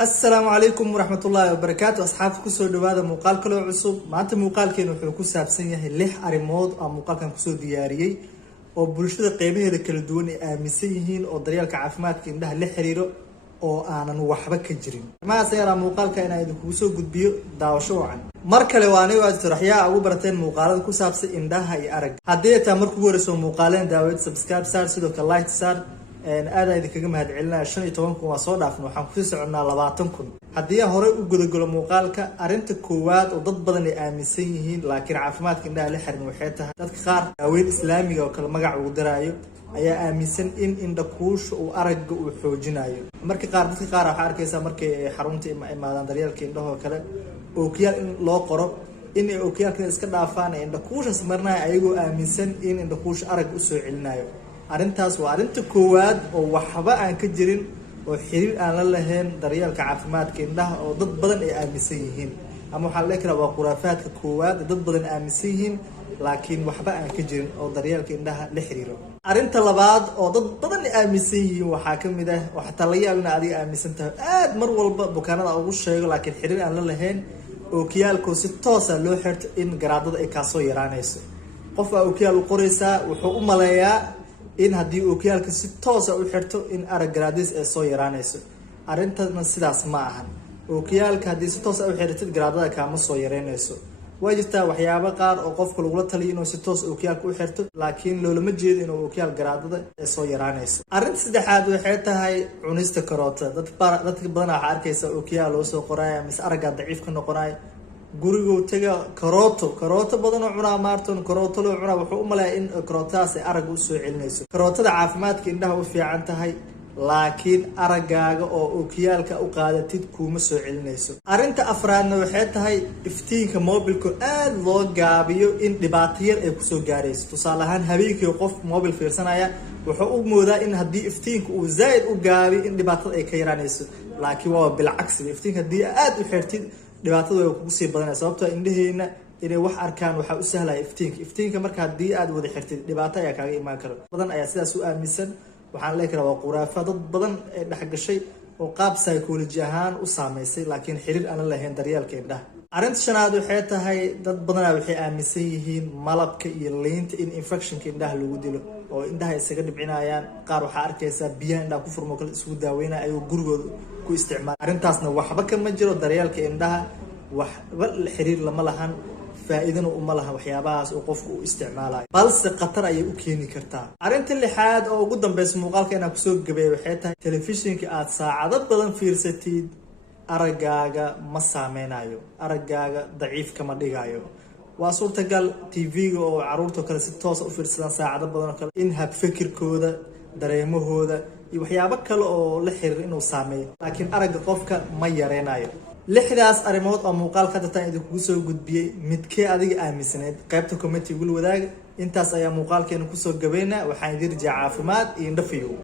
السلام عليكم ورحمة الله وبركاته أصحابي كسر دوادا مقال كله عصب معناته مقال كأنه حكوا سابسين يهي لح أريمود أو مقال كان كسر دياريي أو بلشة قيبه ذا كل دون آمسيهين أو دريال كعافمات كإنها لحريرو أو أنا نوحبك كجرين ما سيرا مقال كأنه إذا كسر قد بيو داوشوا عن مركل واني وقت رحيا أو برتين مقال كسر سابسين إنها هي أرج هدية تمر كورسو مقالين داود سبسكرايب صار سيدو كلايك صار aad ay idinkaga mahadcelinaa 15 kun waa soo dhaafno waxaan ku sii soconaa 20 kun haddii hore u gudagalo muuqaalka arinta koowaad oo dad badan ay aaminsan yihiin laakiin caafimaadka indhaha la xiran waxay tahay dadka qaar haween islaamiga oo kala magac ugu daraayo ayaa aaminsan in indhakuusha uu aragga uu xoojinayo marka dadka qaar waxa arkaysa markay xarunta imaadaan daryeelka indhaha oo kale oo kiyaal in loo qoro in ay ookiyaalka iska dhaafaan indhakuusha marnaa ayagoo aaminsan in indhakuusha arag u soo celinayo arintaas waa arinta koowaad oo waxba aan ka jirin oo xiriir aan la lahayn daryeelka caafimaadka indhaha oo dad badan ay aaminsan yihiin ama waxa la kala waa quraafaadka koowaad dad badan aaminsan yihiin laakiin waxba aan ka jirin oo daryeelka indhaha la xiriiro arinta labaad oo dad badan ay aaminsan yihiin waxa kamid ah waxa talayaal in adiga aaminsan tahay aad mar walba bukaanada ugu sheego laakiin xiriir aan la lahayn oo kiyaalku si toos ah loo xirto in garaadada ay ka soo yaraanayso qof aa kiyaal u qoraysa wuxuu u maleeyaa in haddii ookiyaalka si toos ah u xirto in arag garaadis ay soo yaraanayso arintana sidaas ma ahan ookiyaalka haddii si toos ah u xirtid garaadada kaama soo yaraanayso way jirtaa waxyaabo qaar oo qofka lagula taliyo inuu si toos ookiyaalka u xirto laakiin loolama jeedo inuu ookiyaal garaadada ay soo yaraanayso arinta saddexaad waxay tahay cunista karoota dadka badan waxa arkaysa ookiyaal loo soo qoraya mise aragga daciif ka noqonaya guriga taga karooto badan oo cunaa maarton karooto loo cunaa wuxuu u maleeyaa in karootaas ay arag u soo celinayso karootada caafimaadka indhaha u fiican tahay laakiin araggaaga oo ookiyaalka u qaadatid kuma soo celinayso arinta afraadna waxay tahay iftiinka mobilka aad loo gaabiyo in dhibaato yar ay kusoo gaarayso tusaale ahaan habeenkii qof mobil fiirsanaya wuxuu u moodaa in haddii iftiinka uu zaaid u gaabiyo in dhibaatada ay ka yaraanayso laakiin waa bilcagsi iftiinka haddii aad u xirtid dhibaatada way kugu sii badanaysaa sababtoo indhaheena inay wax arkaan waxa u sahlaya iftiinka marka haddii aad wada xirtid dhibaato ayaa kaaga imaan karo badan ayaa sidaas u aaminsan waxaan leeyahay waa quraafa dad badan ee dhaxgashay oo qaab psychology ahaan u saameysay laakiin xiriir aan la lahayn daryeelka indhaha arinta shanaad waxay tahay dad badan waxay aaminsan yihiin malabka iyo liinta in infectionka indhaha lagu dilo oo indhaha isaga dhibcinayaan qaar waxa arkaysa biyaha indhaha ku furmo kale isku daaweynaya ayuu gurigooda ku isticmaal arintaasna waxba kama jiro daryeelka indhaha waxba xiriir lama lahan faa'iidana uma laha waxyaabahaas oo qofku u isticmaalayo balse khatar ayay u keeni kartaa arinta lixaad oo ugu dambaysa muuqaalka inaan kusoo gabeeyo waxay tahay telefishinka aad saacado badan fiirsatid araggaaga ma saameynayo araggaaga daciif kama dhigayo waa suurtagal tv-ga oo caruurta kale si toos u fiirsadaan saacado badan oo kale in habfikirkooda dareemahooda iyo waxyaabo kale oo la xiriir inuu saameeyo laakiin aragga qofka ma yareynayo lixdaas arrimood oo muuqaalka dadtaan idinku soo gudbiyay midkee adiga aaminsaneed qaybta comment igula wadaaga intaas ayaa muuqaalkeena kusoo gabeynaa waxaan idin rajaa caafimaad iyo indhafiyo